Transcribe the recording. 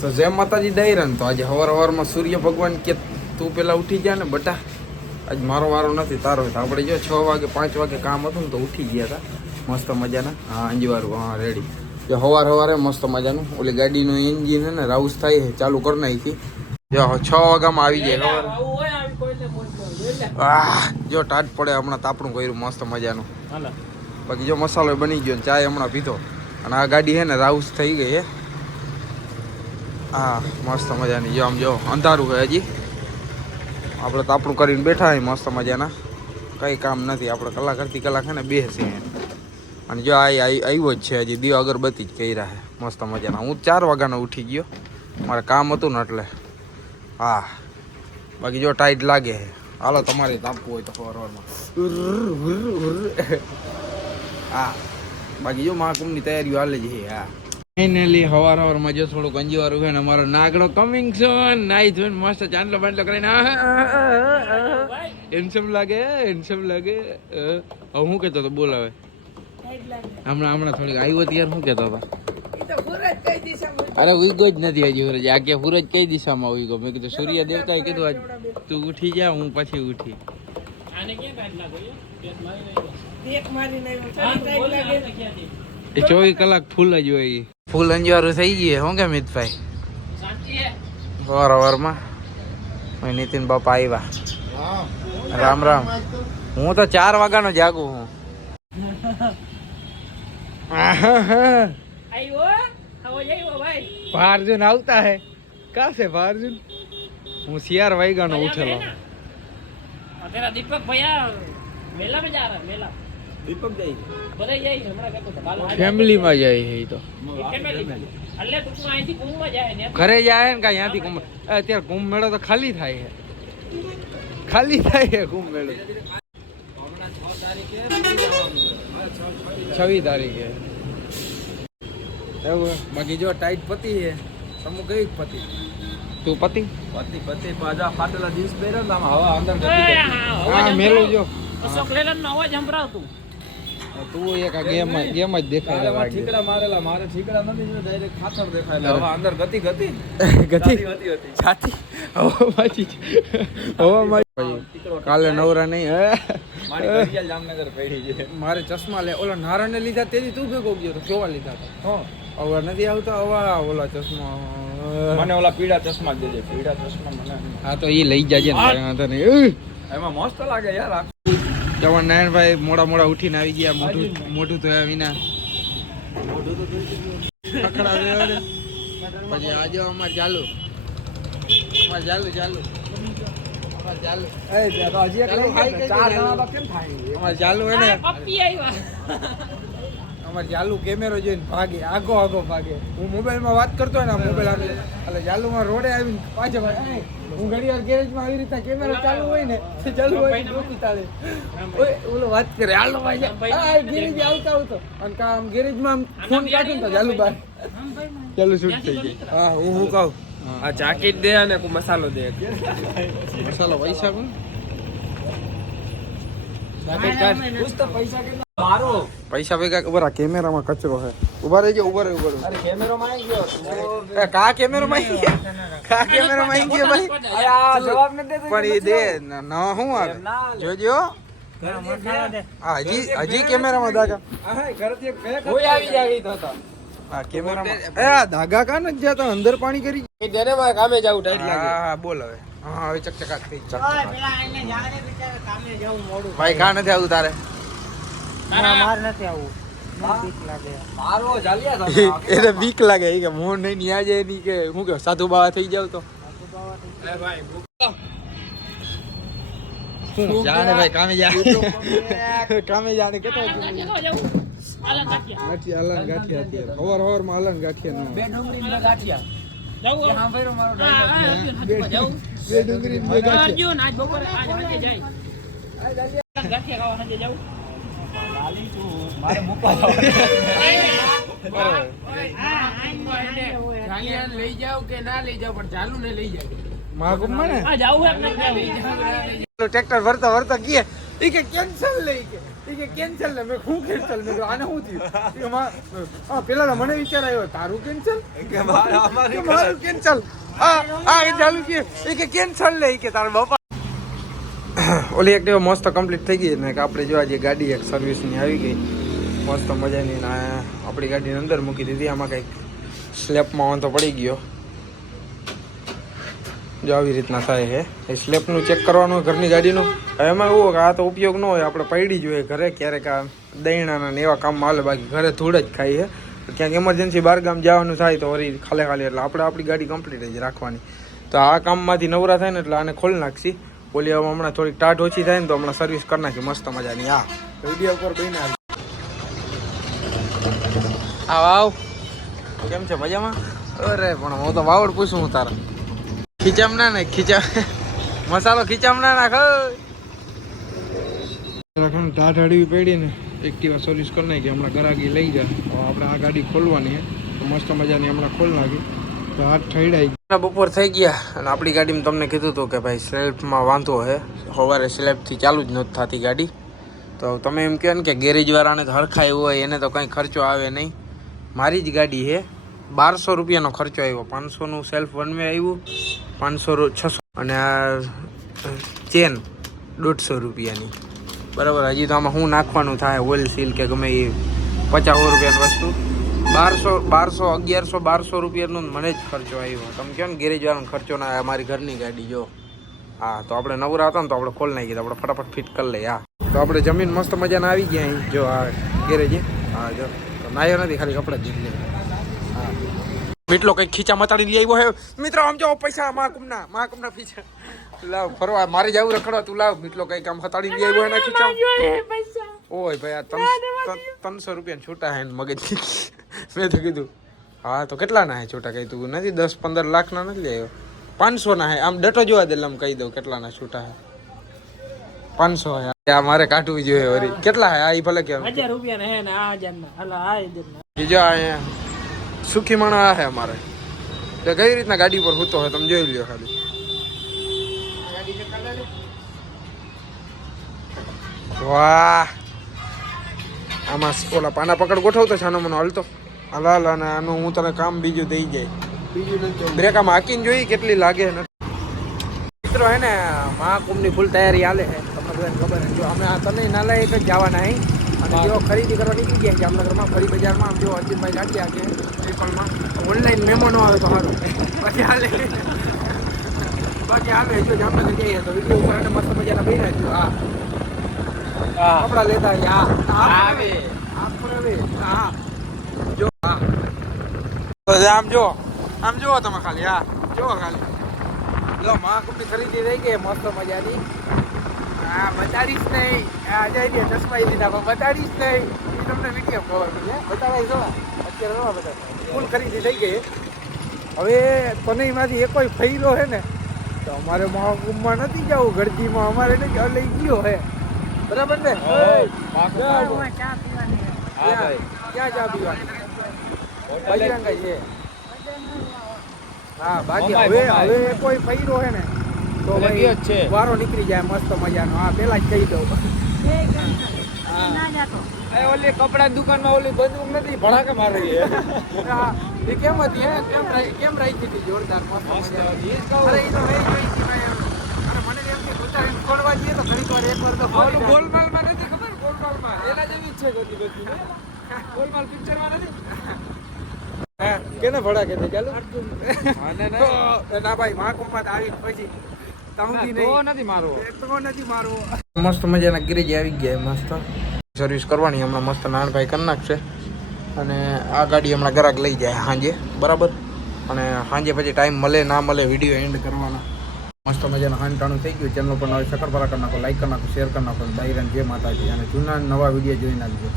તો જય માતાજી દઈરન. તો આજે હવાર સૂર્ય ભગવાન કે તું પેલા ઉઠી જા ને બટા, આજ મારો વારો નથી તારો. આપણે જો 6 વાગે 5 વાગે કામ હતું ને તો ઉઠી ગયા હતા મસ્ત મજાના. હા અંજવારું, હા રેડી. જો સવારે મસ્ત મજાનું ઓલી ગાડીનું એન્જિન હે ને રાઉસ થાય છે, ચાલુ કરી નાખી. જો 6 વાગ્યામાં આવી જાય જો ટાટ પડે. હમણાં તાપણું કર્યું મસ્ત મજાનું. બાકી જો મસાલો બની ગયો ને ચાય હમણાં પીધો. અને આ ગાડી છે ને રાઉસ થઈ ગઈ હે. હા મસ્ત મજાની. જો આમ જો અંધારું છે હજી. આપણે તાપણું કરીને બેઠા હોય મસ્ત મજાના, કંઈ કામ નથી. આપણે કલાક અડધી કલાક છે ને બેસીએ. અને જો આવ્યો જ છે હજી, દીવ અગરબત્તી જ કર્યા છે મસ્ત મજાના. હું 4 વાગ્યાનો ઉઠી ગયો, મારે કામ હતું ને એટલે. હા બાકી જો ટાઈટ લાગે છે. હાલો તમારે તાપવું હોય તો સવારમાં. હા બાકી જો મહાકુંભની તૈયારીઓ હાલે જ છે. હા ફાઇનલી સવારમાં જો થોડુંક અંજીવારું છે ને અમારો નાગડો કમિંગ સોન નાઈ ધોઈને મસ્ત ચાંદલો બાંડલો કરીને હેન્ડસમ લાગે. હવે હું કહેતો હતો બોલ. હવે હમણાં થોડીક આવ્યો ત્યારે શું કહેતો હતો? અરે ઉઈગો જ નથી હજી સૂરજ. આ કે સૂરજ કઈ દિશામાં ઉઈગો? મેં કીધું સૂર્ય દેવતાએ કીધું આજ તું ઉઠી જા, હું પછી ઉઠી. એ 24 કલાક ફૂલ જ હોય. ફૂલ અંજવારું થઈ ગયું. શું કે મિતભાઈ સવારમાં નીતિન બાપા આવ્યા. રામ રામ. હું તો 4 વાગ્યાનો જાગું હું. ભારજુન આવતા હે કા છે ભારજુન? હું 4 વાગ્યાનો ઉઠેલો. तेरा दीपक भैया मेला में जा रहा है. मेला દીપક જાય બધા જાય હમણાં કહેતો હતો કાલ ફેમિલી માં જાય છે. તો ફેમિલી અલ્લે તું અહીંથી કુંભમાં જાય ને ઘરે જાય ને કા ત્યાંથી કુંભ. અત્યારે કુંભ મેળો તો ખાલી થાય છે કુંભ મેળો. 6 તારીખે એવું. બાકી જો ટાઈટ પતિ છે. સમૂહ કઈ પતિ? તું પતિ પાજા ફાટેલા જીન્સ પહેર્યો ને આમાં હવા અંદર હા મેલું જો. અશોક લેલન નો અવાજ સંભળાવતું. તું એક આ ગેમ જ દેખાય. ઠીકડા મારેલા, મારે ઠીકડા નથી, ડાયરેક્ટ ખાતર દેખાય. હવા અંદર ગતિ છાતી હવામાં. કાલે નવરા નહીં હે. જામનગર પડી છે. મારે ચશ્મા લે. ઓલા નારાયણ ને લીધા તેથી તું ભેગો ગયો તો જોવા લીધા હતા. હવે નથી આવતા હવા ઓલા ચશ્મા. મને ઓલા પીળા ચશ્મા જ દેજે. પીળા ચશ્મા મને. હા તો એ લઈ જાજે ને વાંધો નહીં. એમાં મસ્ત લાગે યાર. જવાન નારાયણભાઈ મોડા ઉઠીને આવી ગયા. મોઢું ધોયા વિના પછી આજે અમારે ચાલુ હે ને. અમારે ચાલુ કેમેરો જોઈને ભાગે, આગો ભાગે. હું મોબાઈલમાં વાત કરતો હોય ને મોબાઈલ એટલે ચાલુમાં રોડે આવીને પાછળ ભાઈ. હું ઘણી વાર ગેરેજમાં આવી રીતે કેમેરો ચાલુ હોય ને ચાલુ હોય તાળે ઓલો વાત કરે હાલો ભાઈ ગેરેજ આવતો અને કામ ગેરેજમાં ફોન કાઢું તો ચાલુ બાર ચાલુ શૂટ થઈ ગઈ. હા હું કહું આ જાકીટ દે અને મસાલો દે. મસાલો પૈસા કોણ? પૈસા ભેગા ખબર. આ કેમેરામાં કચરો છે. ઉભા રહેજો. ઉભા રહે. કેમેરામાં આવી ગયો. કા કેમેરામાં આવી ગયો ભાઈ. જવાબ નથી દેતો પણ એ દે ના શું આવે જોજો. હજી કેમેરામાં દાગા. કોઈ આવી જાય તો હા કેમેરામાં દાગા કા નથી જતો. અંદર પાણી કરી જને મારે કામે જાવું ટાઈટ લાગે. હા બોલ હવે. હા હવે ચકચકાટ થઈ. ભાઈ કા નથી આવું તારે? એને બીક લાગે કે મોહ નહીં ન્યા જાય ની કે શું કે સાધુ બાવા થઈ જાવ તો જાને ભાઈ કામે જાને કેતો અલન ગાંઠિયા અત્યારે હવારમાં અલન ગાંઠિયા બે ડુંગળી બે ગાંઠિયા જાવું હા ભાઈ મારો બે ડુંગળી બે ગાંઠિયા. અર્જુન આજ બપોરે આજ સાંજે જાય ગાંઠિયા ખાવા સાંજે જાવું. મારે મૂકવા જાવ. જાલિયાને લઈ જાવ કે ના લઈ જાવ પણ ચાલુ ને લઈ જાય. મહાકુંભમાં ને આ જાવું હે કે નહીં ટ્રેક્ટર ભરતા ગયે એ કે કેન્સલ લઈ કે એ કે કેન્સલ લે મેં હું કેન્સલ મેં આને શું થયું હા પેલા તો મને વિચાર આવ્યો તારું કેન્સલ કે મારું કેન્સલ આ ચાલુ કે કેન્સલ લે કે તારા બાપા ઓલી એક્ટિવા મસ્ત કમ્પ્લીટ થઈ ગઈ ને કે આપણે જો આજે ગાડી એક સર્વિસની આવી ગઈ મસ્ત મજાની ને આપણી ગાડીની અંદર મૂકી દીધી આમાં કંઈક સ્લેપમાં વાંધો પડી ગયો જો આવી રીતના થાય છે એ સ્લેપનું ચેક કરવાનું ઘરની ગાડીનું એમાં એવું કે આ તો ઉપયોગ ન હોય આપણે પડી જોઈએ ઘરે ક્યારેક આ દહીણાના ને એવા કામમાં હાલે બાકી ઘરે ધૂળ જ ખાઈએ ક્યાંક એમરજન્સી બહારગામ જવાનું થાય તો વળી ખાલી એટલે આપણે આપણી ગાડી કમ્પ્લીટ જ રાખવાની તો આ કામમાંથી નવરા થાય ને એટલે આને ખોલી નાખશી ઓલી હમણાં થોડીક ટાઢ ઓછી થાય ને તો હમણાં સર્વિસ કરી નાખી મસ્ત મજાની આ વિડીયો ઉપર બહીને આવ કેમ છે મજામાં અરે પણ હું તો વાવડ પૂછું હું તારા ખીચામ ના ને ખીચા મસાલો ખીચામ ના નાખ ટાઢ હળવી પડી ને એક્ટિવા સર્વિસ કરી નાખી હમણાં ગરાગી લઈ જાય તો આપણે આ ગાડી ખોલવાની છે તો મસ્ત મજાની હમણાં ખોલ નાખી તો હાથ ઠઈડાઈ બપોર થઈ ગયા અને આપણી ગાડીમાં તમને કીધું હતું કે ભાઈ સ્લેબમાં વાંધો છે સવારે સ્લેબથી ચાલુ જ નથી થતી ગાડી તો તમે એમ કહો ને કે ગેરેજવાળાને તો હરખાય હોય એને તો કંઈ ખર્ચો આવે નહીં મારી જ ગાડી છે 1200 રૂપિયાનો ખર્ચો આવ્યો 500નું સેલ્ફ વન વે આવ્યું 500 600 અને આ ચેન 150 રૂપિયાની બરાબર હજી તો આમાં શું નાખવાનું થાય ઓઇલ સીલ કે ગમે એ 50 રૂપિયાની વસ્તુ 1200 રૂપિયાનો મને જ ખર્ચો આવ્યો તમે કહો ને ગેરેજવાળાનો ખર્ચો ના અમારી ઘરની ગાડી જો હા તો આપણે નવરા હતા ને તો આપણે ખોલ નાખી તો આપણે ફટાફટ ફિટ કરી લઈએ હા તો આપણે જમીન મસ્ત મજાના આવી ગયા અહીં જો આ ગેરેજે હા જો નાયો નથી ખાલી કપડા જ લે હા મીટલો કંઈક ખીચા મતાડી લઈ આવ્યો હે મિત્રો આમ જો પૈસા મહાકુંભના પીછા લાવ ફરવા મારે જવું રખડવા તું લાવ મીટલો કંઈક આમ હતાડી લઈ આવ્યો એના ખીચા ઓય ભાઈ આ 300 રૂપિયા છૂટા હે મગજ મેં તો કીધું હા તો કેટલા ના હે છૂટા કહી તું નથી 10-15 લાખના નથી લઈ આવ્યો 500 ના હે આમ ડટો જોવા દે આમ કહી દઉં કેટલા ના છૂટા હે 500 હે આ મારે કાઢવું જોઈએ વરી કેટલા હે આ ઈ ભલે કે 1000 રૂપિયા હે ને આ 1000 ના હલા આ 1000 ના બીજો અહીંયા સુખી માણા આ હે અમારે તો કઈ રીતના ગાડી પર હોતો હોય તમે જોઈ લ્યો ખાલી વાહ આમાં ઓલા પાના પકડ ગોઠવતો છે આનો મને હલતો હલાલ અને આનું હું તને કામ બીજું દઈ જાય બીજું બ્રેક આમ હાકીને જોઈ કેટલી લાગે ને મિત્રો હે ને મહાકુંભની ફૂલ તૈયારી હાલે છે તમને બધાને ખબર છે જો અમે આ તને નાલાયક જ જવાના અહીં અને જો ખરીદી કરવા નીકળી ગયા જામનગરમાં ફરી બજારમાં આમ જો અજીતભાઈ ગાડી આગે ટ્રિપલમાં ઓનલાઈન મેમો ન આવે તો સારું પછી હાલે જો જામનગર જઈએ તો વિડીયો ઉપર અને મસ્ત મજાના બી નાખ્યું હા કપડા લેતા આવે હા જો હા આમ જો તમે ખાલી હા જો ખાલી લો મહાકુંભની ખરીદી થઈ ગઈ મસ્ત મજાની હા બતાડીશ નહીં આ જઈ ચશ્મા લીધા પણ બતાડીશ નહીં એ તમને વિડીયો ખબર છે બતાવાય જો અત્યારે બધા ફૂલ ખરીદી થઈ ગઈ હવે તનયમાંથી એક કોઈ ફૈરો છે ને તો અમારે મહાકુંભમાં નથી જવું ગળદીમાં અમારે નથી લઈ ગયો હે બરાબર ને ક્યાં ચા પીવાની બજરંગા છે હા બાકી હવે કોઈ ફૈરો હે ને તો ભાઈ વારો નીકળી જાય મસ્ત મજાનો હા પેલા જ કહી દઉં ઓલી કપડાની દુકાનમાં ઓલી બંદૂક નથી ભડાકે મારી હા એ કેમ હતી હે કેમ રાખી હતી જોરદાર મસ્ત અરે એ તો મેં જોઈ હતી ભાઈ અને મને એમ કે ઉતારીને ખોલવા જઈએ તો ઘણી વાર એકવાર તો ગોલમાલમાં નથી ખબર ગોલમાલમાં એના જેવી જ છે બધી ગોલમાલ પિક્ચરમાં નથી કેને ભડાકે દે ચાલો ના ભાઈ મહાકુંભમાં આવી પછી મસ્ત મજાના ગેરેજ આવી ગયા મસ્ત સર્વિસ કરવાની હમણાં મસ્ત નાનભાઈ કરી નાખશે અને આ ગાડી હમણાં ગ્રાહક લઈ જાય સાંજે બરાબર અને સાંજે પછી ટાઈમ મળે ના મળે વિડીયો એન્ડ કરવાના મસ્ત મજાનું હાંટાણું થઈ ગયું ચેનલ પર નવી સકરપરા કરી નાખો લાઈક કરી નાખો શેર કરી નાખો દાયરાને જય માતાજી અને જૂના નવા વિડીયો જોઈ નાખજો